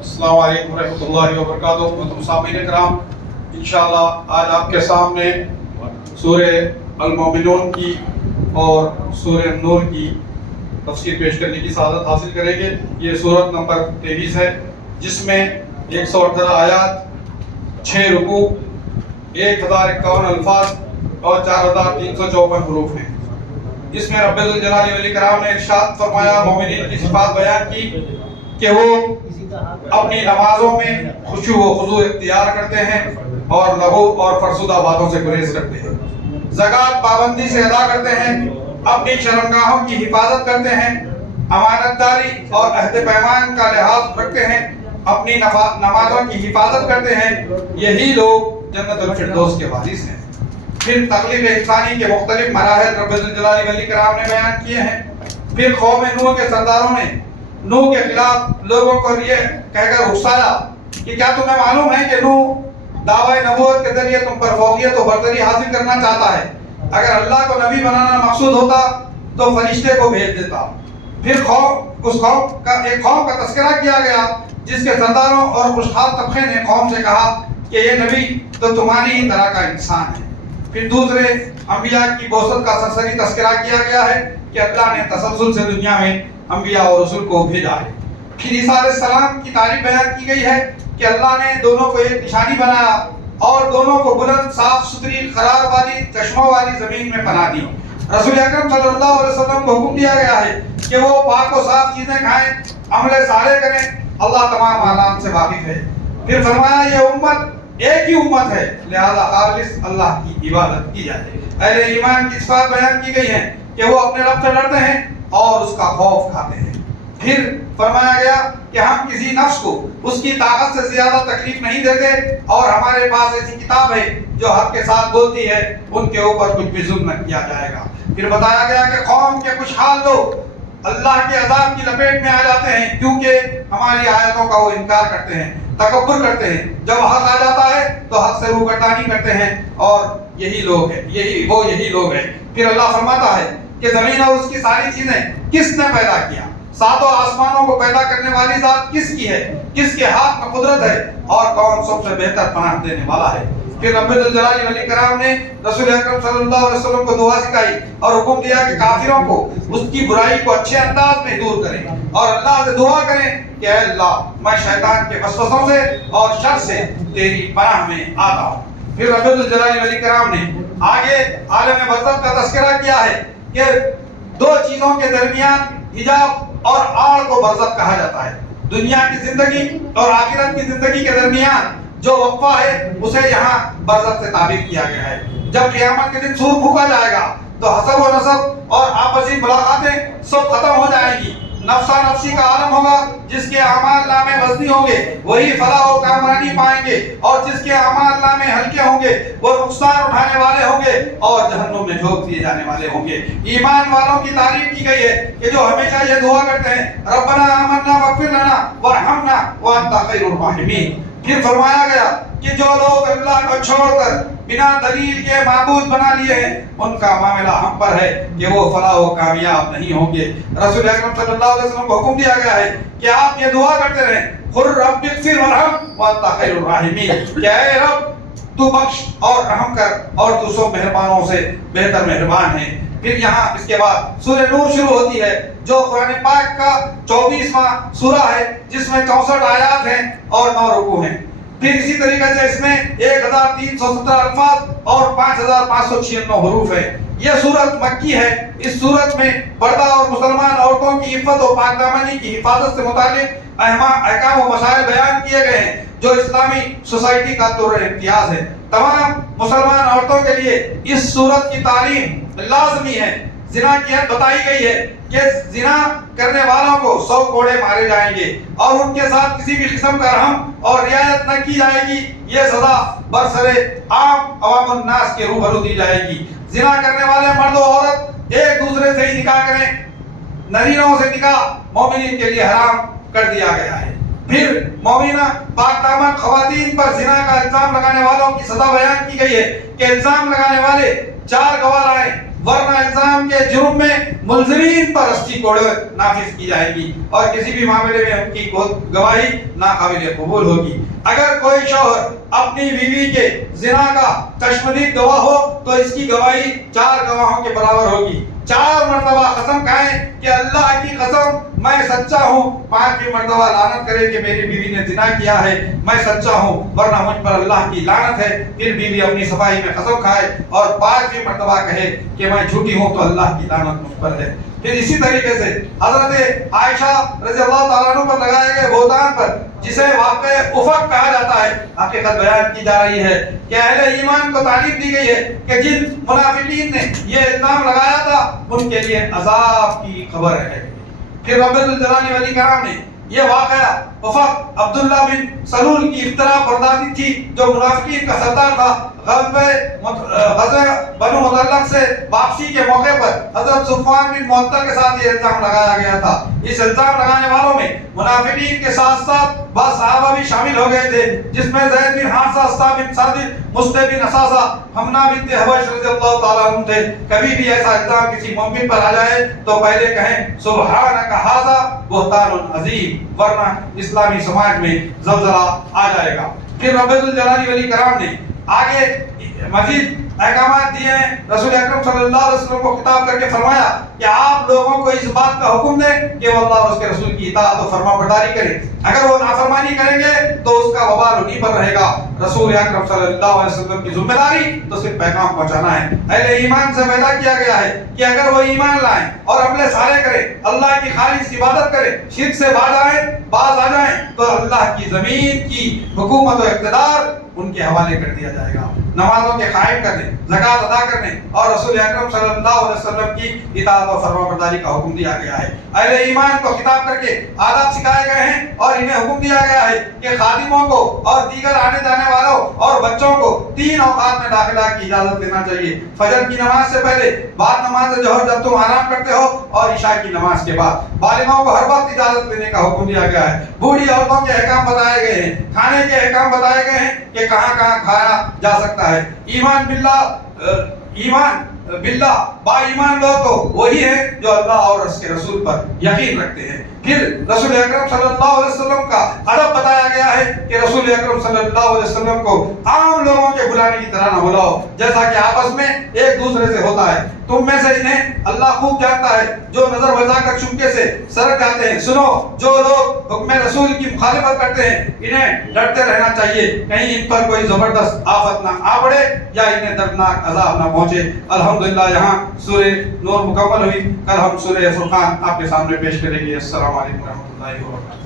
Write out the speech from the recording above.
السلام علیکم ورحمۃ اللہ وبرکاتہ۔ محترم سامعین کرام، انشاءاللہ آج آپ کے سامنے سورہ المومنون کی اور سورہ نور کی تفسیر پیش کرنے کی سعادت حاصل کریں گے۔ یہ سورت نمبر 23 ہے، جس میں 118 آیات، 6 رکوع، 1051 الفاظ اور 4354 حروف ہیں۔ اس میں رب الجلال والاکرام نے ارشاد فرمایا، مومنین کی صفات بیان کی کہ وہ اپنی نمازوں میں خشوع و خضوع اختیار کرتے ہیں اور لغو اور فرسودہ باتوں سے گریز کرتے ہیں، زکوٰۃ پابندی سے ادا کرتے ہیں، اپنی شرمگاہوں کی حفاظت کرتے ہیں، امانت داری اور عہد پیمان کا لحاظ رکھتے ہیں، اپنی نمازوں کی حفاظت کرتے ہیں، یہی لوگ جنت الفردوس کے وارث ہیں۔ پھر تخلیق انسانی کے مختلف مراحل رب الجلال والاکرام نے بیان کیے ہیں۔ پھر قوم نوح کے سرداروں نے نوح کے خلاف لوگوں کو یہ کہہ کر اکسایا کہ کیا تمہیں معلوم ہے کہ نوح دعوی نبوت کے ذریعے تم پر فوقیت و برتری حاصل کرنا چاہتا ہے؟ اگر اللہ کو نبی بنانا مقصود ہوتا تو فرشتے کو بھیج دیتا۔ پھر اس قوم کا تذکرہ کیا گیا جس کے سرداروں اور خوشحال طبقے نے قوم سے کہا کہ یہ نبی تو تمہاری ہی طرح کا انسان ہے۔ پھر دوسرے انبیاء کی بعثت کا سرسری تذکرہ کیا گیا ہے کہ اللہ نے تسلسل سے دنیا میں انبیاء اور رسول کو بھیجا ہے۔ پھر عیسیٰ علیہ السلام کی تعریف بیان کی گئی ہے کہ اللہ نے دونوں کو ایک نشانی بنایا اور دونوں کو بلند، صاف ستھری، قرار والی، چشموں والی زمین میں پناہ دی۔ رسول اکرم صلی اللہ علیہ وسلم کو حکم دیا گیا ہے کہ وہ پاک و صاف چیزیں کھائیں، عمل صالح کریں، اللہ تمام حالات سے واقف ہے۔ پھر فرمایا یہ امت ایک ہی امت ہے، لہذا خالص اللہ کی عبادت کی جائے۔ اہل ایمان کی صفات بیان کی گئی ہیں کہ وہ اپنے رب سے ڈرتے ہیں اور اس کا خوف کھاتے ہیں۔ پھر فرمایا گیا کہ ہم کسی نفس کو اس کی طاقت سے زیادہ تکلیف نہیں دیتے اور ہمارے پاس ایسی کتاب ہے جو حق کے ساتھ بولتی ہے، ان کے اوپر کچھ بھی ظلم نہ کیا جائے گا۔ پھر بتایا گیا کہ قوم کے کچھ حال لوگ اللہ کے عذاب کی لپیٹ میں آ جاتے ہیں کیونکہ ہماری آیتوں کا وہ انکار کرتے ہیں، تکبر کرتے ہیں، جب حق آ جاتا ہے تو حق سے روگردانی کرتے ہیں، اور یہی لوگ ہیں، یہی لوگ ہیں۔ پھر اللہ فرماتا ہے کہ زمین اور اس کی ساری چیزیں کس نے پیدا کیا؟ ساتوں آسمانوں کو پیدا کرنے والی ذات کس کی ہے؟ کس کے ہاتھ میں قدرت ہے؟ اور کون سب سے بہتر پناہ دینے والا ہے؟ پھر رب الجلال والاکرام نے رسول اکرم صلی اللہ علیہ وسلم کو دعا سکھائی اور حکم دیا کہ کافروں کو اس کی برائی کو اچھے انداز میں دور کریں اور اللہ سے دعا کریں کہ اے اللہ، میں شیطان کے وسوسوں سے اور شر سے تیری پناہ میں آتا ہوں۔ پھر رب الجلال والاکرام نے آگے عالم برزخ کا تذکرہ کیا ہے کہ دو چیزوں کے درمیان حجاب اور آڑ کو برزخ کہا جاتا ہے۔ دنیا کی زندگی اور آخرت کی زندگی کے درمیان جو وقفہ ہے اسے یہاں برزخ سے تعبیر کیا گیا ہے۔ جب قیامت کے دن سور پھونکا جائے گا تو حسب و نسب اور آپسی ملاقاتیں سب ختم ہو جائیں گی۔ نفسا نفسی کا عالم ہوگا، جس کے اعمال نامے وزنی ہوں گے وہی فلاح و کامرانی پائیں گے، اور جس کے اعمال نامے ہلکے ہوں گے وہ نقصان اٹھانے والے ہوں گے اور جہنم میں جھونک دیے جانے والے ہوں گے۔ ایمان والوں کی تعریف کی گئی ہے کہ جو ہمیشہ یہ دعا کرتے ہیں، ربنا آمنا واغفر لنا وارحمنا وانت خیر الراحمین۔ پھر فرمایا گیا کہ جو لوگ اللہ کو چھوڑ کر بنا دلیل کے معبود بنا لیے ہیں، ان کا معاملہ ہم پر ہے کہ وہ فلاح و کامیاب نہیں ہوں گے۔ رسول اکرم صلی اللہ علیہ وسلم کو حکم دیا گیا ہے کہ آپ یہ دعا کرتے رہیں، قل رب اغفر وارحم وانت خیر الراحمین، کہ اے رب تو بخش اور رحم کر اور تو سب مہربانوں سے بہتر مہربان ہے۔ پھر یہاں اس کے بعد سورہ نور شروع ہوتی ہے جو قرآن پاک کا 24واں سورہ ہے، جس میں 64 آیات ہیں اور 9 رکوع ہیں۔ پھر اسی طریقے سے اس میں 1317 الفاظ اور 5596 حروف ہیں۔ یہ سورت مکی ہے۔ اس سورت میں پردہ اور مسلمان عورتوں کی عفت و پاک دامنی کی حفاظت سے متعلق احکام و مسائل بیان کیے گئے ہیں جو اسلامی سوسائٹی کا طور امتیاز ہے۔ تمام مسلمان عورتوں کے لیے اس سورت کی تعلیم لازمی ہے۔ زنا کی حد بتائی گئی ہے کہ زنا کرنے والوں کو 100 کوڑے مارے جائیں گے اور ان کے ساتھ کسی بھی قسم کا رحم اور رعایت نہ کی جائے گی۔ یہ سزا برسر عام عوام الناس کے روبرو دی جائے گی۔ زنا کرنے والے مرد و عورت ایک دوسرے سے ہی نکاح کریں، نرینوں سے نکاح مومنین کے لیے حرام کر دیا گیا ہے۔ پھر مومنہ پاک دامن خواتین پر زنا کا الزام لگانے والوں کی سزا بیان کی گئی ہے کہ الزام لگانے والے 4 گواہ لائیں ورنہ الزام کے جرم میں ملزمین پر رسی کوڑ نافذ کی جائے گی اور کسی بھی معاملے میں ان کی گواہی ناقابل قبول ہوگی۔ اگر کوئی شوہر اپنی بیوی کے زنا کا کشمدید گواہ ہو تو اس کی گواہی 4 گواہوں کے برابر ہوگی۔ 4 مرتبہ قسم کھائیں کہ اللہ کی قسم میں سچا ہوں، 5ویں مرتبہ لعنت کرے کہ میری بیوی نے زنا کیا ہے، میں سچا ہوں ورنہ مجھ پر اللہ کی لعنت ہے۔ پھر بیوی اپنی صفائی میں قسم کھائے اور 5ویں مرتبہ کہے کہ میں جھوٹی ہوں تو اللہ کی لعنت مجھ پر ہے۔ پھر اسی طریقے سے حضرت عائشہ رضی اللہ تعالیٰ عنہ پر لگائے گئے بہتان پر، جسے واقع افق کہا جاتا ہے، حقیقت بیان کی جا رہی ہے کہ اہل ایمان کو تعلیم دی گئی ہے کہ جن منافقین نے یہ الزام لگایا تھا ان کے لیے عذاب کی خبر ہے۔ پھر رب الجلال والاکرام نے یہ واقعہ افق عبداللہ بن سلول کی افترا پردازی تھی جو منافقین کا سردار تھا۔ غزوہ بنو مطلق سے واپسی کے موقع پر حضرت صفوان بن معطل کے ساتھ یہ الزام لگایا گیا تھا۔ اس الزام لگانے والوں میں منافقین کے ساتھ ساتھ بعض صحابہ بھی شامل ہو گئے تھے، جس میں زید بن حارثہ، استا بن صادق، مصطح بن اساسہ، حمنہ بنت حبش رضی اللہ تعالیٰ عنہ تھے۔ کبھی بھی ایسا الزام کسی مومن پر آ جائے تو پہلے کہیں سبحانک ھذا بہتان عظیم، ورنہ اسلامی سماج میں زلزلہ آ جائے گا۔ پھر رب الجلال والاکرام نے آگے مزید احکامات دیے ہیں۔ رسول اکرم صلی اللہ علیہ وسلم کو خطاب کر کے فرمایا کہ آپ لوگوں کو اس بات کا حکم دیں کہ وہ اللہ اور اس کے رسول کی اطاعت و فرما برداری کریں، اگر وہ نافرمانی کریں گے تو اس کا وبال انہی پر رہے گا۔ رسول اکرم صلی اللہ علیہ وسلم کی ذمہ داری تو صرف پیغام پہنچانا ہے۔ اہل ایمان سے پیدا کیا گیا ہے کہ اگر وہ ایمان لائیں اور عمل صالح کریں، اللہ کی خالص عبادت کریں، شرک سے باز آ جائیں تو اللہ کی زمین کی حکومت و اقتدار ان کے حوالے کر دیا جائے گا۔ نمازوں کے قائم کرنے، زکوٰۃ ادا کرنے اور رسول اکرم صلی اللہ علیہ وسلم کی اطاعت و فرما برداری کا حکم دیا گیا ہے۔ اہل ایمان کو خطاب کر کے آداب سکھائے گئے ہیں اور انہیں حکم دیا گیا ہے کہ خادموں کو اور دیگر آنے جانے والوں اور بچوں کو 3 اوقات میں داخلہ کی اجازت دینا چاہیے۔ فجر کی نماز سے پہلے، بعد نماز ظہر جب تم آرام کرتے ہو، اور عشاء کی نماز کے بعد۔ بالغوں کو ہر وقت اجازت دینے کا حکم دیا گیا ہے۔ بوڑھی عورتوں کے احکام بتائے گئے ہیں، کھانے کے احکام بتائے گئے ہیں کہ کہاں کہاں کھایا جا سکتا ہے۔ ایمان باللہ با ایمان لوگ تو وہی ہیں جو اللہ اور اس کے رسول پر یقین رکھتے ہیں۔ پھر رسول اکرم صلی اللہ علیہ وسلم کا ادب بتایا گیا ہے کہ رسول اکرم صلی اللہ علیہ وسلم کو عام لوگوں کے بلانے کی طرح نہ بلاؤ، جیسا کہ آپس میں ایک دوسرے سے ہوتا ہے۔ تم میں سے انہیں اللہ خوب جانتا ہے جو نظر بجا کر چپکے سے سرک جاتے ہیں۔ سنو، جو لوگ حکم رسول کی مخالفت کرتے ہیں انہیں ڈرتے رہنا چاہیے، کہیں ان پر کوئی زبردست آفت نہ آ پڑے یا انہیں دردناک عذاب نہ پہنچے۔ الحمدللہ یہاں سورہ نور مکمل ہوئی۔ کل ہم سورہ فرقان آپ کے سامنے پیش کریں گے۔ السلام علیکم ورحمۃ اللہ وبرکاتہ۔